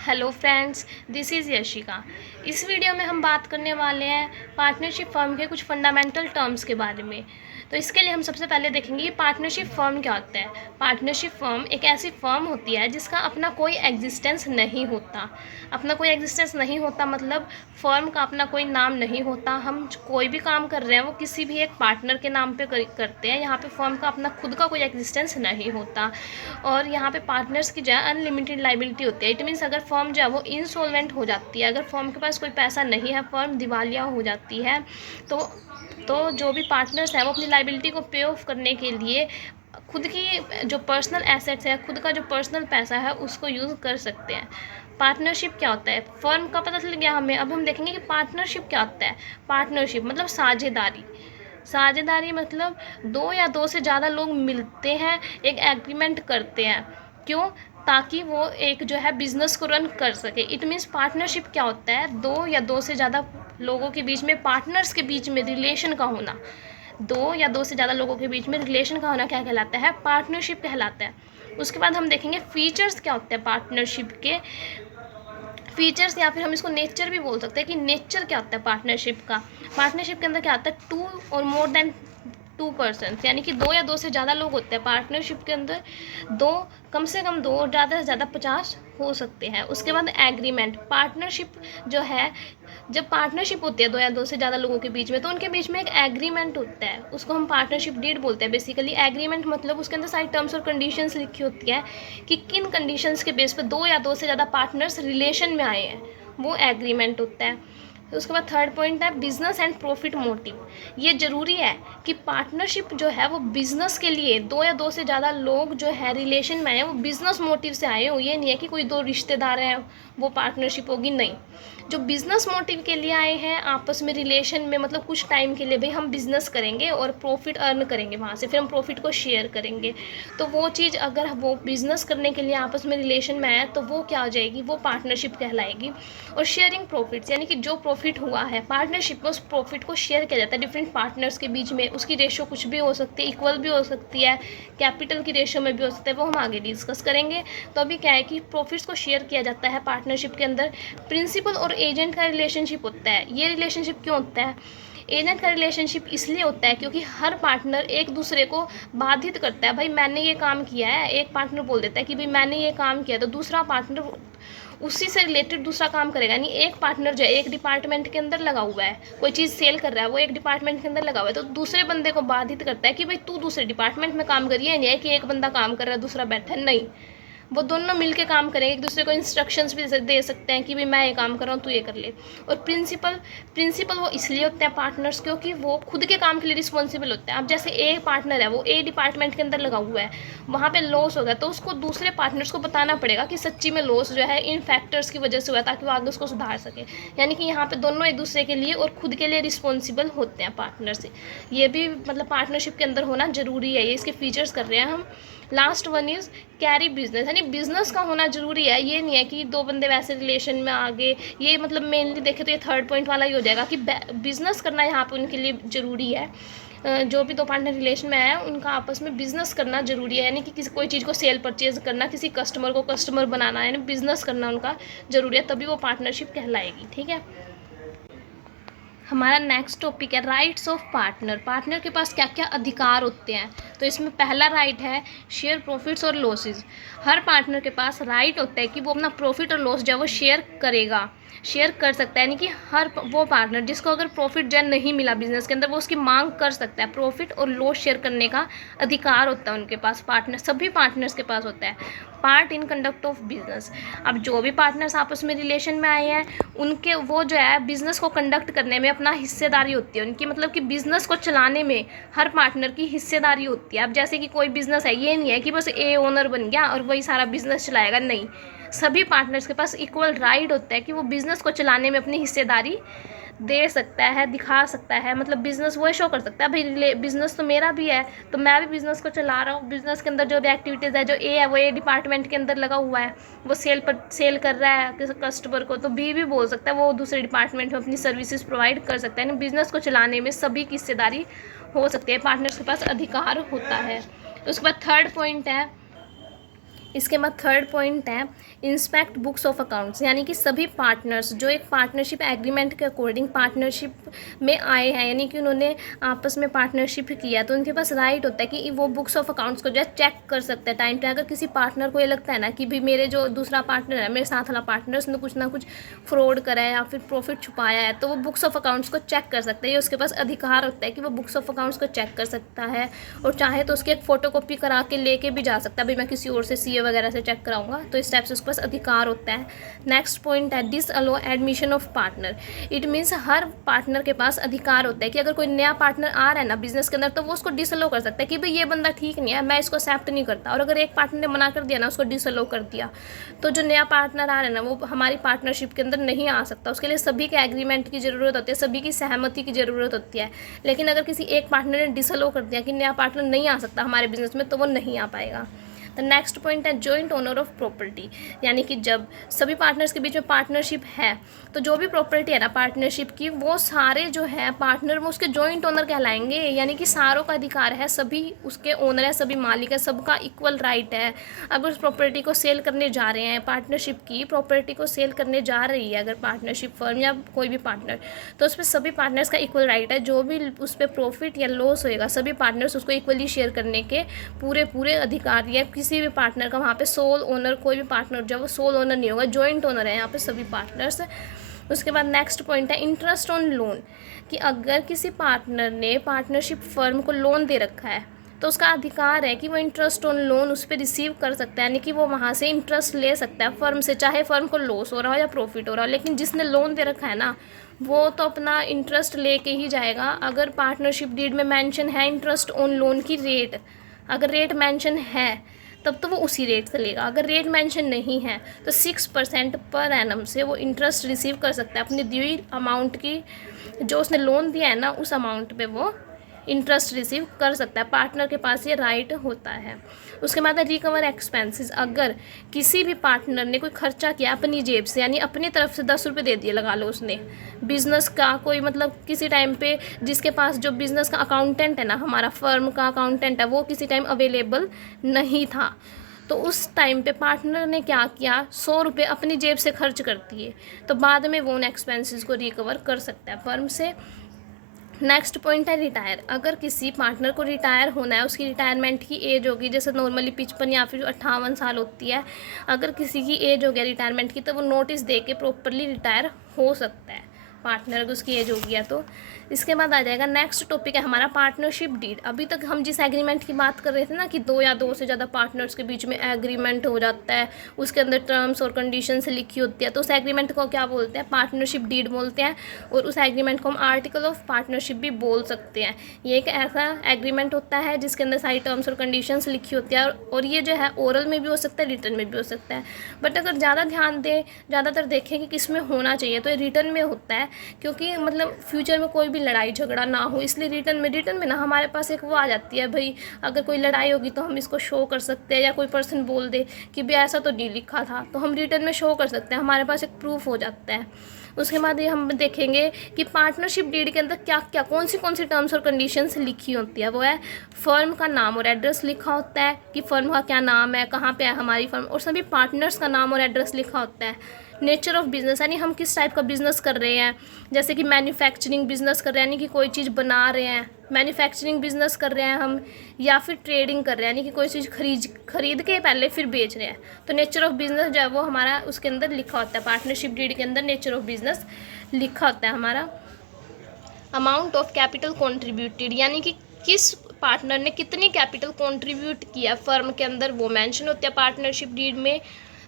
Hello friends, this is Yashika. इस video में हम बात करने वाले हैं पार्टनरशिप फर्म के कुछ फंडामेंटल टर्म्स के बारे में। तो इसके लिए हम सबसे पहले देखेंगे कि पार्टनरशिप फर्म क्या होता है। पार्टनरशिप फर्म एक ऐसी फर्म होती है जिसका अपना कोई एग्जिस्टेंस नहीं होता। अपना कोई एग्जिस्टेंस नहीं होता मतलब फर्म का अपना कोई नाम नहीं होता। हम कोई भी काम कर रहे हैं वो किसी भी एक पार्टनर के नाम पे करते हैं। यहाँ पे फर्म का अपना खुद का कोई एग्जिस्टेंस नहीं होता। और यहाँ पे पार्टनर्स की जो है अनलिमिटेड लाइबिलिटी होती है। इट मीन्स अगर फर्म जो है वो इंसॉल्वेंट हो जाती है, अगर फर्म के पास कोई पैसा नहीं है, फर्म दिवालिया हो जाती है, तो जो भी पार्टनर्स हैं वो अपनी लाइबिलिटी को पे ऑफ करने के लिए खुद की जो पर्सनल एसेट्स है, खुद का जो पर्सनल पैसा है उसको यूज़ कर सकते हैं। पार्टनरशिप क्या होता है, फर्म का पता चल गया हमें। अब हम देखेंगे कि पार्टनरशिप क्या होता है। पार्टनरशिप मतलब साझेदारी। साझेदारी मतलब दो या दो से ज़्यादा लोग मिलते हैं, एक एग्रीमेंट करते हैं। क्यों? ताकि वो एक जो है बिजनेस को रन कर सके। इट मीन्स पार्टनरशिप क्या होता है, दो या दो से ज़्यादा लोगों के बीच में, पार्टनर्स के बीच में रिलेशन का होना। दो या दो से ज़्यादा लोगों के बीच में रिलेशन का होना क्या कहलाता है? पार्टनरशिप कहलाता है। उसके बाद हम देखेंगे फीचर्स क्या होते हैं पार्टनरशिप के। फीचर्स या फिर हम इसको नेचर भी बोल सकते हैं कि नेचर क्या होता है पार्टनरशिप का। पार्टनरशिप के अंदर क्या होता है, टू और मोर देन टू पर्सन, यानी कि दो या दो से ज़्यादा लोग होते हैं पार्टनरशिप के अंदर। दो, कम से कम दो और ज़्यादा से ज़्यादा 50 हो सकते हैं। उसके बाद एग्रीमेंट। पार्टनरशिप जो है, जब पार्टनरशिप होती है दो या दो से ज़्यादा लोगों के बीच में, तो उनके बीच में एक एग्रीमेंट होता है, उसको हम पार्टनरशिप डीड बोलते हैं। बेसिकली एग्रीमेंट मतलब उसके अंदर सारी टर्म्स और कंडीशंस लिखी होती है कि किन कंडीशंस के बेस पे दो या दो से ज़्यादा पार्टनर्स रिलेशन में आए हैं, वो एग्रीमेंट होता है। तो उसके बाद थर्ड पॉइंट है बिजनेस एंड प्रॉफिट मोटिव। ये ज़रूरी है कि पार्टनरशिप जो है वो बिजनेस के लिए, दो या दो से ज़्यादा लोग जो है रिलेशन में आए हैं वो बिजनेस मोटिव से आए हो। ये नहीं है कि कोई दो रिश्तेदार हैं वो पार्टनरशिप होगी, नहीं। जो बिजनेस मोटिव के लिए आए हैं आपस में रिलेशन में, मतलब कुछ टाइम के लिए भाई हम बिजनेस करेंगे और प्रॉफिट अर्न करेंगे, वहाँ से फिर हम प्रॉफिट को शेयर करेंगे, तो वो चीज़ अगर वो बिजनेस करने के लिए आपस में रिलेशन में आए तो वो क्या हो जाएगी, वो पार्टनरशिप कहलाएगी। और शेयरिंग प्रॉफिट्स, यानी कि जो प्रॉफिट हुआ है पार्टनरशिप में, उस प्रॉफिट को शेयर किया जाता है डिफरेंट पार्टनर्स के बीच में। उसकी रेशो कुछ भी हो सकती है, इक्वल भी हो सकती है, कैपिटल की रेशो में भी हो सकता है, वो हम आगे डिस्कस करेंगे। तो अभी क्या है कि प्रॉफिट्स को शेयर किया जाता है पार्टनरशिप के अंदर। प्रिंसिपल और एजेंट का रिलेशनशिप होता है। ये रिलेशनशिप क्यों होता है? एजेंट का रिलेशनशिप इसलिए होता है क्योंकि हर पार्टनर एक दूसरे को बाधित करता है। भाई मैंने ये काम किया है, एक पार्टनर बोल देता है कि भाई मैंने ये काम किया, तो दूसरा पार्टनर उसी से रिलेटेड दूसरा काम करेगा। यानी एक पार्टनर जो है एक डिपार्टमेंट के अंदर लगा हुआ है, कोई चीज़ सेल कर रहा है, वो एक डिपार्टमेंट के अंदर लगा हुआ है, तो दूसरे बंदे को बाधित करता है कि भाई तू दूसरे डिपार्टमेंट में काम करिए। नहीं है कि एक बंदा काम कर रहा है दूसरा बैठा है, नहीं, वो दोनों मिलके काम करेंगे, एक दूसरे को इंस्ट्रक्शंस भी दे सकते हैं कि भाई मैं ये काम कर रहा हूँ तू ये कर ले। और प्रिंसिपल वो इसलिए होते हैं पार्टनर्स क्योंकि वो खुद के काम के लिए रिस्पॉन्सिबल होते हैं। अब जैसे ए पार्टनर है, वो ए डिपार्टमेंट के अंदर लगा हुआ है, वहाँ पे लॉस हो गया तो उसको दूसरे पार्टनर्स को बताना पड़ेगा कि सच्ची में लॉस जो है इन फैक्टर्स की वजह से हुआ, ताकि वो आगे उसको सुधार सके। यानी कि यहाँ पे दोनों एक दूसरे के लिए और खुद के लिए रिस्पॉन्सिबल होते हैं पार्टनर से। ये भी मतलब पार्टनरशिप के अंदर होना जरूरी है, ये इसके फीचर्स कर रहे हैं हम। Last one is carry business, यानी बिजनेस का होना जरूरी है। ये नहीं है कि दो बंदे वैसे रिलेशन में आगे, ये मतलब मेनली देखे तो ये थर्ड पॉइंट वाला ही हो जाएगा कि बिजनेस करना यहाँ पे उनके लिए ज़रूरी है। जो भी दो पार्टनर रिलेशन में है उनका आपस में बिजनेस करना जरूरी है, यानी कि किसी कोई चीज़ को सेल परचेज करना, किसी कस्टमर को कस्टमर बनाना, यानी बिजनेस करना उनका जरूरी है, तभी वो पार्टनरशिप कहलाएगी। ठीक है, हमारा नेक्स्ट टॉपिक है राइट्स ऑफ पार्टनर। पार्टनर के पास क्या क्या अधिकार होते हैं। तो इसमें पहला राइट है शेयर प्रॉफिट्स और लॉसेस। हर पार्टनर के पास राइट होता है कि वो अपना प्रॉफिट और लॉस जो है वो शेयर करेगा, शेयर कर सकता है। यानी कि हर वो पार्टनर जिसको अगर प्रॉफिट जो नहीं मिला बिजनेस के अंदर, वो उसकी मांग कर सकता है। प्रॉफिट और लॉस शेयर करने का अधिकार होता है उनके पास, पार्टनर सभी पार्टनर्स के पास होता है। Part in conduct of business. अब जो भी पार्टनर्स आपस में रिलेशन में आए हैं उनके वो जो है बिजनेस को कंडक्ट करने में अपना हिस्सेदारी होती है उनकी, मतलब कि बिजनेस को चलाने में हर पार्टनर की हिस्सेदारी होती है। अब जैसे कि कोई बिजनेस है, ये नहीं है कि बस ए ओनर बन गया और वही सारा बिजनेस चलाएगा, नहीं, सभी पार्टनर्स के पास इक्वल राइट होता है कि वो बिजनेस को चलाने में अपनी हिस्सेदारी दे सकता है, दिखा सकता है। मतलब बिजनेस वो शो कर सकता है भाई बिजनेस तो मेरा भी है, तो मैं भी बिजनेस को चला रहा हूँ। बिजनेस के अंदर जो भी एक्टिविटीज़ है, जो ए है वो ए डिपार्टमेंट के अंदर लगा हुआ है, वो सेल कर रहा है कस्टमर को, तो बी भी बोल सकता है वो दूसरे डिपार्टमेंट में अपनी सर्विसेज प्रोवाइड कर सकता है। यानी बिजनेस को चलाने में सभी की हिस्सेदारी हो सकती है, पार्टनर्स के पास अधिकार होता है। उसके बाद थर्ड पॉइंट है, इसके बाद थर्ड पॉइंट है इंस्पेक्ट बुक्स ऑफ अकाउंट्स, यानी कि सभी पार्टनर्स जो एक पार्टनरशिप एग्रीमेंट के अकॉर्डिंग पार्टनरशिप में आए हैं, यानी कि उन्होंने आपस में पार्टनरशिप किया, तो उनके पास राइट होता है कि वो बुक्स ऑफ अकाउंट्स को जो है चेक कर सकते हैं टाइम पे। अगर किसी पार्टनर को ये लगता है ना कि भी मेरे जो दूसरा पार्टनर है, मेरे साथ वाला पार्टनर, उसने कुछ ना कुछ फ्रॉड करा है या फिर प्रॉफिट छुपाया है, तो वो बुक्स ऑफ अकाउंट्स को चेक कर सकता है। ये उसके पास अधिकार होता है कि वो बुक्स ऑफ अकाउंट्स को चेक कर सकता है, और चाहे तो उसकी एक फ़ोटोकॉपी करा के लेके भी जा सकता है, भाई मैं किसी और से सीए वगैरह से चेक कराऊंगा, तो इस टाइप से उसके पास अधिकार होता है। नेक्स्ट पॉइंट है disallow admission of partner. It means हर पार्टनर के पास अधिकार होता है कि अगर कोई नया पार्टनर आ रहा है ना बिजनेस के अंदर, तो वो उसको डिसअलो कर सकता है कि भाई ये बंदा ठीक नहीं है, मैं इसको एक्सेप्ट नहीं करता। और अगर एक पार्टनर ने मना कर दिया ना, उसको डिसअलो कर दिया, तो जो नया पार्टनर आ रहा है ना, वो हमारी पार्टनरशिप के अंदर नहीं आ सकता। उसके लिए सभी के एग्रीमेंट की ज़रूरत होती है, सभी की सहमति की ज़रूरत होती है। लेकिन अगर किसी एक पार्टनर ने डिसअलो कर दिया कि नया पार्टनर नहीं आ सकता हमारे बिजनेस में, तो वो नहीं आ पाएगा। द नेक्स्ट पॉइंट है जॉइंट ओनर ऑफ प्रॉपर्टी, यानी कि जब सभी पार्टनर्स के बीच में पार्टनरशिप है, तो जो भी प्रॉपर्टी है ना पार्टनरशिप की, वो सारे जो है पार्टनर वो उसके जॉइंट ओनर कहलाएंगे, यानी कि सारों का अधिकार है, सभी उसके ओनर है, सभी मालिक है, सबका इक्वल राइट है। अगर उस प्रॉपर्टी को सेल करने जा रहे हैं, पार्टनरशिप की प्रॉपर्टी को सेल करने जा रही है अगर पार्टनरशिप फर्म या कोई भी पार्टनर, तो उस पर सभी पार्टनर्स का इक्वल राइट है। जो भी उस पर प्रॉफिट या लॉस होएगा, सभी पार्टनर्स उसको इक्वली शेयर करने के पूरे अधिकारी है। किसी भी पार्टनर का वहाँ पे सोल ओनर, कोई भी पार्टनर जो है वो सोल ओनर नहीं होगा, जॉइंट ओनर है यहाँ पे सभी पार्टनर्स। उसके बाद नेक्स्ट पॉइंट है इंटरेस्ट ऑन लोन, कि अगर किसी पार्टनर ने पार्टनरशिप फर्म को लोन दे रखा है, तो उसका अधिकार है कि वो इंटरेस्ट ऑन लोन उस पर रिसीव कर सकता है, यानी कि वो वहाँ से इंटरेस्ट ले सकता है फर्म से, चाहे फर्म को लॉस हो रहा हो या प्रॉफिट हो रहा हो। लेकिन जिसने लोन दे रखा है ना, वो तो अपना इंटरेस्ट लेके ही जाएगा। अगर पार्टनरशिप डीड में मेंशन है इंटरेस्ट ऑन लोन की रेट, अगर रेट मेंशन है तब तो वो उसी रेट से लेगा। अगर रेट मेंशन नहीं है तो 6% पर एनम से वो इंटरेस्ट रिसीव कर सकता है अपनी दी हुई अमाउंट की, जो उसने लोन दिया है ना उस अमाउंट पे वो इंटरेस्ट रिसीव कर सकता है। पार्टनर के पास ये राइट होता है। उसके बाद रिकवर एक्सपेंसेस, अगर किसी भी पार्टनर ने कोई खर्चा किया अपनी जेब से, यानी अपनी तरफ से 10 रुपये दे दिए लगा लो उसने, बिजनेस का कोई मतलब किसी टाइम पे जिसके पास जो बिजनेस का अकाउंटेंट है ना, हमारा फर्म का अकाउंटेंट है, वो किसी टाइम अवेलेबल नहीं था, तो उस टाइम पे पार्टनर ने क्या किया, 100 रुपये अपनी जेब से खर्च कर दिए, तो बाद में वो उन एक्सपेंसेस को रिकवर कर सकता है फर्म से। नेक्स्ट पॉइंट है रिटायर, अगर किसी पार्टनर को रिटायर होना है, उसकी रिटायरमेंट की एज होगी, जैसे नॉर्मली 55 या फिर 58 साल होती है, अगर किसी की एज हो गया रिटायरमेंट की, तो वो नोटिस दे के प्रॉपरली रिटायर हो सकता है पार्टनर अगर उसकी एज हो गया तो। इसके बाद आ जाएगा नेक्स्ट टॉपिक है हमारा पार्टनरशिप डीड। अभी तक हम जिस एग्रीमेंट की बात कर रहे थे ना कि 2 या 2 से ज़्यादा पार्टनर्स के बीच में एग्रीमेंट हो जाता है, उसके अंदर टर्म्स और कंडीशंस लिखी होती है, तो उस एग्रीमेंट को क्या बोलते हैं, पार्टनरशिप डीड बोलते हैं। और उस एग्रीमेंट को हम आर्टिकल ऑफ पार्टनरशिप भी बोल सकते हैं। ये एक ऐसा एग्रीमेंट होता है जिसके अंदर सारी टर्म्स और कंडीशंस लिखी होती है, और ये जो है ओरल में भी हो सकता है, रिटर्न में भी हो सकता है। बट अगर ज़्यादा ध्यान दें, ज़्यादातर देखें कि किस में होना चाहिए, तो ये रिटर्न में होता है, क्योंकि मतलब फ्यूचर में कोई भी लड़ाई झगड़ा ना हो, इसलिए रिटर्न में ना हमारे पास एक वो आ जाती है, भाई अगर कोई लड़ाई होगी तो हम इसको शो कर सकते हैं, या कोई पर्सन बोल दे कि भाई ऐसा तो नहीं लिखा था, तो हम रिटर्न में शो कर सकते हैं, हमारे पास एक प्रूफ हो जाता है। उसके बाद ये हम देखेंगे कि पार्टनरशिप डीड के अंदर क्या क्या कौन सी टर्म्स और कंडीशंस लिखी होती है। वो है फर्म का नाम और एड्रेस लिखा होता है कि फर्म का क्या नाम है, कहाँ पे है हमारी फर्म, और सभी पार्टनर्स का नाम और एड्रेस लिखा होता है। नेचर ऑफ बिजनेस, यानी हम किस टाइप का बिजनेस कर रहे हैं, जैसे कि मैन्युफैक्चरिंग बिजनेस कर रहे हैं, यानी कि कोई चीज़ बना रहे हैं, मैन्युफैक्चरिंग बिजनेस कर रहे हैं हम, या फिर ट्रेडिंग कर रहे हैं, यानी कि कोई चीज़ खरीद के पहले फिर बेच रहे हैं। तो नेचर ऑफ बिजनेस जो है वो हमारा उसके अंदर लिखा होता है, पार्टनरशिप डीड के अंदर नेचर ऑफ बिजनेस लिखा होता है हमारा। अमाउंट ऑफ कैपिटल कॉन्ट्रीब्यूटेड, यानी कि किस पार्टनर ने कितनी कैपिटल कॉन्ट्रीब्यूट किया फर्म के अंदर, वो मेंशन होती है पार्टनरशिप डीड में।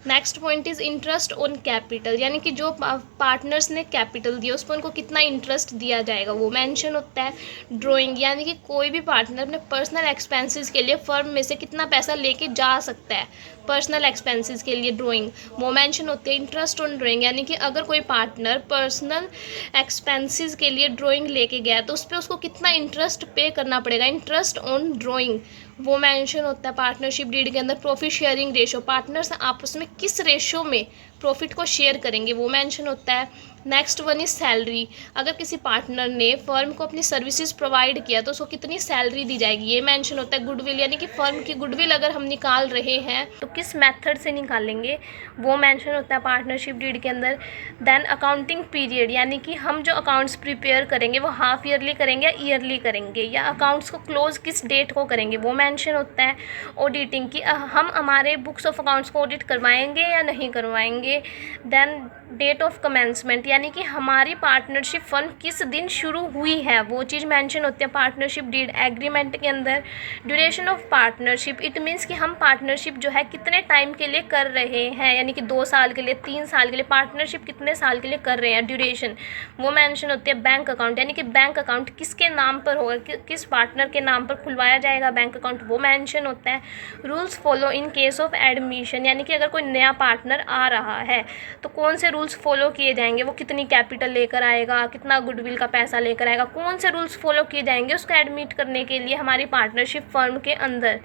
Next point is interest on capital, यानी कि जो पार्टनर्स ने कैपिटल दिया उस पर उनको कितना इंटरेस्ट दिया जाएगा, वो मेंशन होता है। ड्राइंग, यानी कि कोई भी पार्टनर अपने पर्सनल एक्सपेंसेस के लिए फर्म में से कितना पैसा लेके जा सकता है, पर्सनल एक्सपेंसेस के लिए ड्राइंग, वो मेंशन होती है। इंटरेस्ट ऑन ड्राइंग, यानी कि अगर कोई पार्टनर पर्सनल एक्सपेंसेस के लिए ड्राइंग लेके गया तो उस पर उसको कितना इंटरेस्ट पे करना पड़ेगा, इंटरेस्ट ऑन ड्राइंग, वो मेंशन होता है पार्टनरशिप डीड के अंदर। प्रॉफिट शेयरिंग रेशो, पार्टनर्स आपस में किस रेशो में प्रॉफिट को शेयर करेंगे, वो मेंशन होता है। Next one is salary. अगर किसी पार्टनर ने फर्म को अपनी सर्विसेज प्रोवाइड किया तो उसको कितनी सैलरी दी जाएगी, ये मेंशन होता है। गुडविल यानी कि फर्म की गुडविल अगर हम निकाल रहे हैं तो किस मेथड से निकालेंगे, वो मेंशन होता है पार्टनरशिप डीड के अंदर। देन अकाउंटिंग पीरियड, यानी कि हम जो अकाउंट्स प्रिपेयर करेंगे वो हाफ ईयरली करेंगे या ईयरली करेंगे, या अकाउंट्स को क्लोज किस डेट को करेंगे, वो मेंशन होता है। ऑडिटिंग की, हम हमारे बुक्स ऑफ अकाउंट्स को ऑडिट करवाएंगे या नहीं करवाएंगे। देन डेट ऑफ कमेंसमेंट, यानी कि हमारी पार्टनरशिप फर्म किस दिन शुरू हुई है, वो चीज़ मेंशन होती है पार्टनरशिप डीड एग्रीमेंट के अंदर। Duration of partnership, it means कि हम पार्टनरशिप जो है कितने टाइम के लिए कर रहे हैं, यानी कि 2 साल के लिए, 3 साल के लिए, पार्टनरशिप कितने साल के लिए कर रहे हैं, ड्यूरेशन वो मेंशन होती है। बैंक अकाउंट, यानी कि बैंक अकाउंट किसके नाम पर होगा, किस पार्टनर के नाम पर खुलवाया जाएगा बैंक अकाउंट, वो मेंशन होता है। Rules follow in case of admission, यानी कि अगर कोई नया पार्टनर आ रहा है तो कौन से रूल्स फॉलो किए जाएंगे, वो कितनी कैपिटल लेकर आएगा, कितना गुडविल का पैसा लेकर आएगा, कौन से रूल्स फॉलो किए जाएंगे उसको एडमिट करने के लिए हमारी पार्टनरशिप फर्म के अंदर,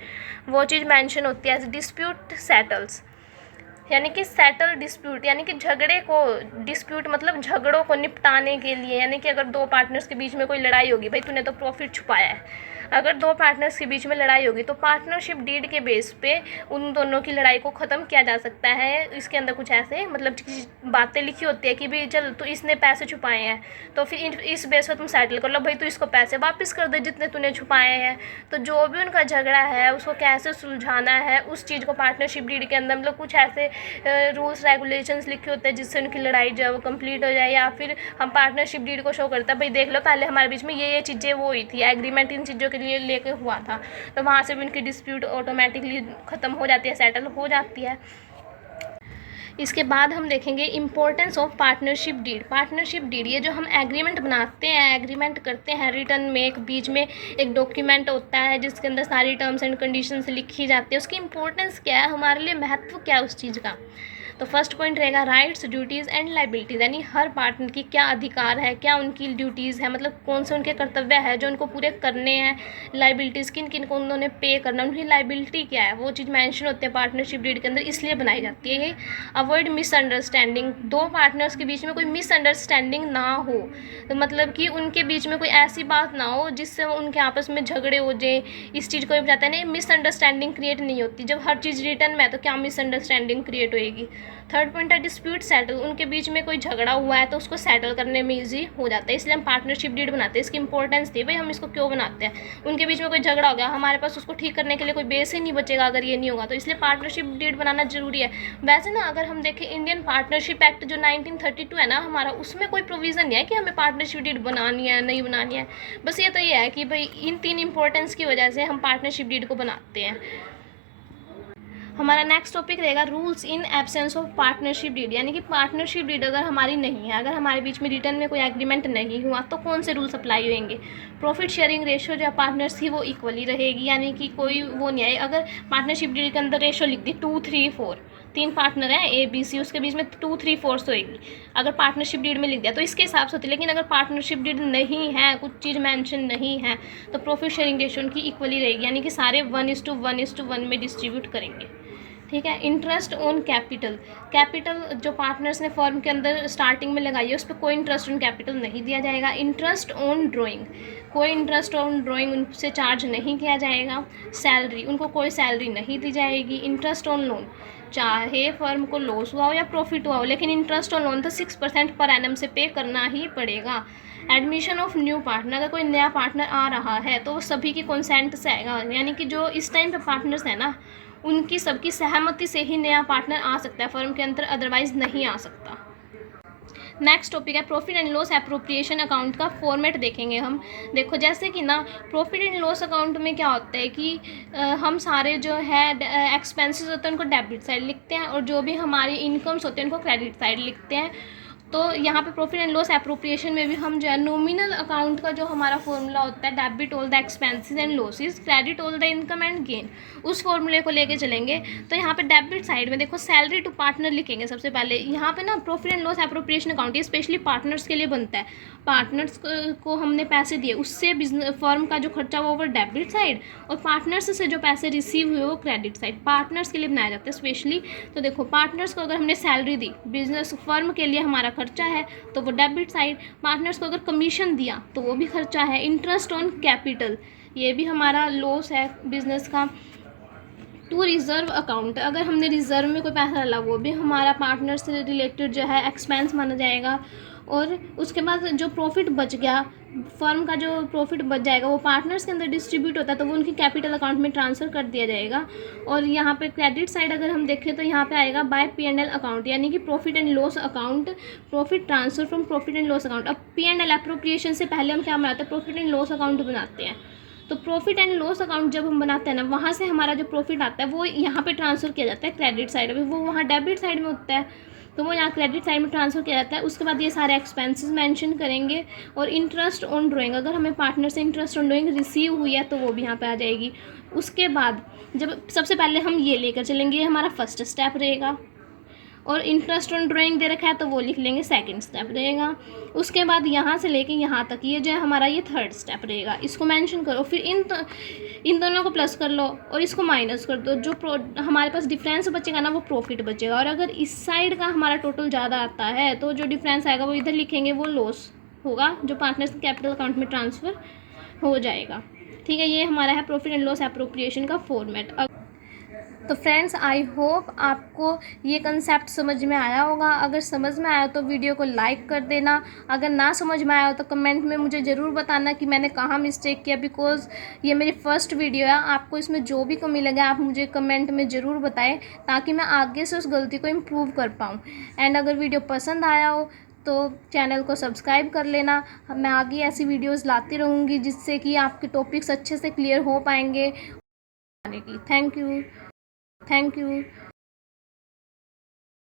वो चीज़ मेंशन होती है। डिस्प्यूट सेटल्स, यानी कि सेटल डिस्प्यूट, यानी कि झगड़े को, डिस्प्यूट मतलब झगड़ों को निपटाने के लिए, यानी कि अगर 2 पार्टनर्स के बीच में कोई लड़ाई होगी, भाई तूने तो प्रॉफिट छुपाया है, अगर 2 पार्टनर्स के बीच में लड़ाई होगी तो पार्टनरशिप डीड के बेस पे उन दोनों की लड़ाई को ख़त्म किया जा सकता है। इसके अंदर कुछ ऐसे मतलब बातें लिखी होती है कि भाई चल तो इसने पैसे छुपाए हैं तो फिर इस बेस पर तुम सेटल कर लो, भाई तू इसको पैसे वापस कर दे जितने तूने छुपाए हैं। तो जो भी उनका झगड़ा है उसको कैसे सुलझाना है, उस चीज़ को पार्टनरशिप डीड के अंदर मतलब कुछ ऐसे रूल्स रेगुलेशंस लिखे होते हैं जिससे उनकी लड़ाई जो है वो कंप्लीट हो जाए। या फिर हम पार्टनरशिप डीड को शो करता है, भाई देख लो पहले हमारे बीच में ये चीज़ें वो हुई थी, एग्रीमेंट इन चीज़ों के लिए लेके हुआ था, तो वहाँ से भी उनकी डिस्प्यूट ऑटोमेटिकली ख़त्म हो जाती है, सेटल हो जाती है। इसके बाद हम देखेंगे importance of partnership deed. Partnership deed ये जो हम एग्रीमेंट बनाते हैं, एग्रीमेंट करते हैं, रिटर्न में एक बीच में एक डॉक्यूमेंट होता है जिसके अंदर सारी टर्म्स एंड कंडीशंस लिखी जाती है, उसकी इंपॉर्टेंस क्या है, हमारे लिए महत्व क्या है उस चीज़ का। तो फर्स्ट पॉइंट रहेगा राइट्स, ड्यूटीज़ एंड लाइबिलिटीज़, यानी हर पार्टनर की क्या अधिकार है, क्या उनकी ड्यूटीज़ है, मतलब कौन से उनके कर्तव्य है जो उनको पूरे करने हैं, लाइबिलिटीज़ किन किन को उन्होंने पे करना, उनकी लाइबिलिटी क्या है, वो चीज़ मेंशन होते हैं पार्टनरशिप डीड के अंदर, इसलिए बनाई जाती है। अवॉइड मिसअंडरस्टैंडिंग, 2 पार्टनर्स के बीच में कोई मिसअंडरस्टैंडिंग ना हो, तो मतलब कि उनके बीच में कोई ऐसी बात ना हो जिससे उनके आपस में झगड़े हो जाए, इस चीज़ को भी बताते हैं नहीं, मिसअंडरस्टैंडिंग क्रिएट नहीं होती। जब हर चीज़ रिटर्न में है तो क्या मिसअंडरस्टैंडिंग क्रिएट होएगी। थर्ड पॉइंट है डिस्प्यूट सेटल, उनके बीच में कोई झगड़ा हुआ है तो उसको सेटल करने में ईजी हो जाता है, इसलिए हम पार्टनरशिप डीड बनाते हैं। इसकी इंपॉर्टेंस थी, भाई हम इसको क्यों बनाते हैं, उनके बीच में कोई झगड़ा हो गया, हमारे पास उसको ठीक करने के लिए कोई बेस ही नहीं बचेगा अगर ये नहीं होगा, तो इसलिए पार्टनरशिप डीड बनाना जरूरी है। वैसे ना अगर हम देखें इंडियन पार्टनरशिप एक्ट जो 1932 है ना हमारा, उसमें कोई प्रोविज़न नहीं है कि हमें पार्टनरशिप डीड बनानी है नहीं बनानी है, बस ये तो ये है कि भाई इन 3 इंपॉर्टेंस की वजह से हम पार्टनरशिप डीड को बनाते हैं। हमारा नेक्स्ट टॉपिक रहेगा rules in absence of partnership deed, यानी कि पार्टनरशिप डीड अगर हमारी नहीं है, अगर हमारे बीच में रिटर्न में कोई एग्रीमेंट नहीं हुआ तो कौन से रूल्स अप्लाई होंगे। प्रॉफिट शेयरिंग रेशियो जो पार्टनर्स थी वो इक्वली रहेगी, यानी कि कोई वो नहीं है। अगर पार्टनरशिप डीड के अंदर रेशियो लिख दी 2, 3, 4, 3 पार्टनर हैं ABC, उसके बीच में 2, 3, 4 होएगी, अगर पार्टनरशिप डीड में लिख दिया तो इसके हिसाब से होती है। लेकिन अगर पार्टनरशिप डीड नहीं है, कुछ चीज़ मेंशन नहीं है, तो प्रॉफिट शेयरिंग रेशियो उनकी इक्वली रहेगी, यानी कि सारे 1:1:1 में डिस्ट्रीब्यूट करेंगे। ठीक है। इंटरेस्ट ऑन कैपिटल, कैपिटल जो पार्टनर्स ने फर्म के अंदर स्टार्टिंग में लगाई है उस पर कोई इंटरेस्ट ऑन कैपिटल नहीं दिया जाएगा। इंटरेस्ट ऑन ड्राइंग, कोई इंटरेस्ट ऑन ड्राइंग उनसे चार्ज नहीं किया जाएगा। सैलरी, उनको कोई सैलरी नहीं दी जाएगी। इंटरेस्ट ऑन लोन, चाहे फर्म को लॉस हुआ हो या प्रॉफिट हुआ हो, लेकिन इंटरेस्ट ऑन लोन तो 6% पर एनम से पे करना ही पड़ेगा। एडमिशन ऑफ न्यू पार्टनर, अगर कोई नया पार्टनर आ रहा है तो वो सभी की कंसेंट से आएगा, यानी कि जो इस टाइम पे पार्टनर्स है ना उनकी सबकी सहमति से ही नया पार्टनर आ सकता है फर्म के अंदर, अदरवाइज नहीं आ सकता। नेक्स्ट टॉपिक है profit and loss appropriation account का फॉर्मेट देखेंगे हम। देखो जैसे कि ना प्रॉफिट एंड लॉस अकाउंट में क्या होता है कि हम सारे जो है एक्सपेंसेस होते हैं उनको डेबिट साइड लिखते हैं और जो भी हमारी इनकम्स होते हैं उनको क्रेडिट साइड लिखते हैं। तो यहाँ पे प्रॉफिट एंड लॉस एप्रोप्रिएशन में भी हम जो है नॉमिनल अकाउंट का जो हमारा फॉर्मूला होता है debit all the expenses and losses, credit all the income and gain, उस फॉर्मूले को लेके चलेंगे। तो यहाँ पे डेबिट साइड में देखो सैलरी टू पार्टनर लिखेंगे सबसे पहले। यहाँ पे ना profit and loss appropriation account ये स्पेशली पार्टनर्स के लिए बनता है। पार्टनर्स को हमने पैसे दिए, उससे बिजनेस फर्म का जो खर्चा वो ओवर डेबिट साइड, और पार्टनर्स से जो पैसे रिसीव हुए वो क्रेडिट साइड, पार्टनर्स के लिए बनाया जाता है स्पेशली। तो देखो पार्टनर्स को अगर हमने सैलरी दी, बिजनेस फर्म के लिए हमारा खर्चा है तो वो डेबिट साइड। पार्टनर्स को अगर कमीशन दिया तो वो भी खर्चा है। इंटरेस्ट ऑन कैपिटल, ये भी हमारा लॉस है बिजनेस का। टू रिज़र्व अकाउंट, अगर हमने रिज़र्व में कोई पैसा डाला वो भी हमारा पार्टनर से रिलेटेड जो है एक्सपेंस माना जाएगा। और उसके बाद जो प्रॉफिट बच गया, फर्म का जो प्रॉफिट बच जाएगा वो पार्टनर्स के अंदर डिस्ट्रीब्यूट होता है तो वो उनकी कैपिटल अकाउंट में ट्रांसफ़र कर दिया जाएगा। और यहाँ पे क्रेडिट साइड अगर हम देखें तो यहाँ पे आएगा बाय P&L अकाउंट, यानी कि profit and loss account, profit transfer from profit and loss account. अब P&L अप्रोप्रिएशन से पहले हम क्या बनाते हैं, प्रॉफिट एंड लॉस अकाउंट बनाते हैं। तो प्रॉफिट एंड लॉस अकाउंट जब हम बनाते हैं ना, वहाँ से हमारा जो प्रॉफिट आता है वो यहाँ पे ट्रांसफ़र किया जाता है क्रेडिट साइड में। वो वहाँ डेबिट साइड में होता है तो वो यहाँ क्रेडिट साइड में ट्रांसफ़र किया जाता है। उसके बाद ये सारे एक्सपेंसेस मेंशन करेंगे। और इंटरेस्ट ऑन ड्राइंग, अगर हमें पार्टनर से इंटरेस्ट ऑन ड्राइंग रिसीव हुई है तो वो भी यहाँ पे आ जाएगी। उसके बाद जब सबसे पहले हम ये लेकर चलेंगे, ये हमारा फर्स्ट स्टेप रहेगा। और इंटरेस्ट ऑन ड्राइंग दे रखा है तो वो लिख लेंगे, सेकंड स्टेप रहेगा। उसके बाद यहाँ से लेके यहाँ तक ये जो है हमारा ये थर्ड स्टेप रहेगा, इसको मेंशन करो। फिर इन दोनों को प्लस कर लो और इसको माइनस कर दो। जो हमारे पास डिफरेंस बचेगा ना वो प्रॉफिट बचेगा। और अगर इस साइड का हमारा टोटल ज़्यादा आता है तो जो डिफरेंस आएगा वो इधर लिखेंगे, वो लॉस होगा जो पार्टनर्स के कैपिटल अकाउंट में ट्रांसफ़र हो जाएगा। ठीक है, ये हमारा है प्रॉफिट एंड लॉस एप्रोप्रिएशन का फॉर्मेट। तो फ्रेंड्स, आई होप आपको ये कंसेप्ट समझ में आया होगा। अगर समझ में आया तो वीडियो को लाइक कर देना। अगर ना समझ में आया तो कमेंट में मुझे ज़रूर बताना कि मैंने कहाँ मिस्टेक किया, बिकॉज़ ये मेरी फर्स्ट वीडियो है। आपको इसमें जो भी कमी लगे आप मुझे कमेंट में ज़रूर बताएं ताकि मैं आगे से उस गलती को इम्प्रूव कर पाऊँ। एंड अगर वीडियो पसंद आया हो तो चैनल को सब्सक्राइब कर लेना। मैं आगे ऐसी वीडियोज़ लाती रहूँगी जिससे कि आपके टॉपिक्स अच्छे से क्लियर हो पाएंगे। Thank you.